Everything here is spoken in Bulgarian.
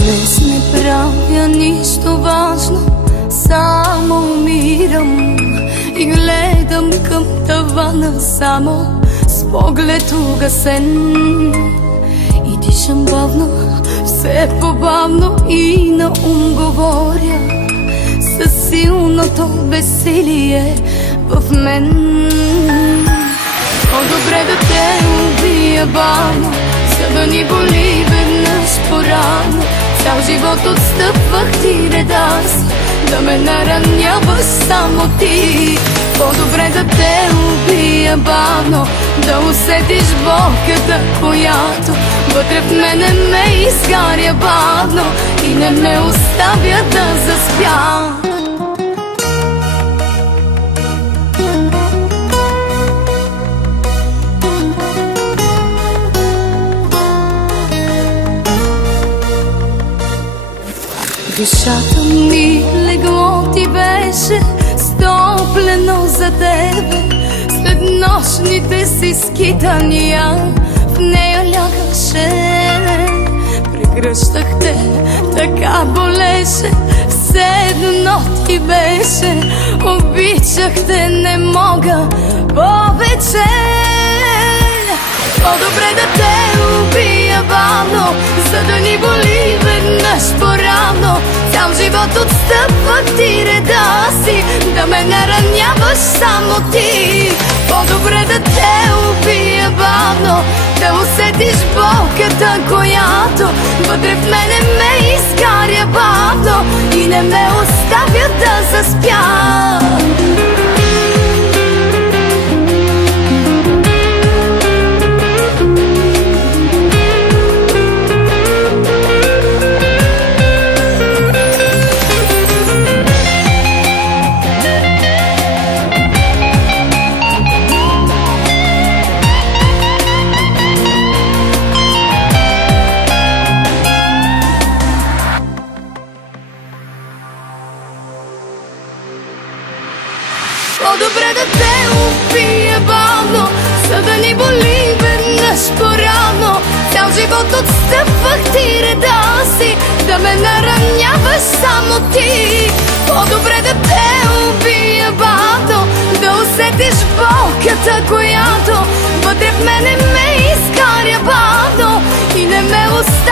Днес не правя нищо важно, само умирам и гледам към тавана само с поглед угасен. И дишам бавно, все по-бавно и на ум говоря със силното безсилие в мен. По-добре да те убия бавно, за да ни боли веднъж по-рано. Цял живот отстъпвах ти реда си, да ме нараняваш само ти. По-добре да те убия бавно, да усетиш болката, която вътре в мене ме изгаря бавно и не ме оставя да заспя. Душата ми легло ти беше стоплено за тебе. След нощните си скитания в нея лягаше. Прегръщах те, така болеше, все едно ти беше. Обичах те, не мога повече. По-добре да те убия бавно, за да ни боли веднъж по-рано. Цял живот отстъпвах ти реда си, да ме нараняваш само ти. По-добре да те убия бавно, да усетиш болката, която вътре в мене ме изгаря бавно и не ме оставя да заспя. По-добре да те убия бавно, за да ни боли веднъж по-рано. Цял живот отстъпвах ти реда си, да ме нараняваш само ти. По-добре да те убия бавно, да усетиш болката, която вътре в мене ме изгаря бавно и не ме оставя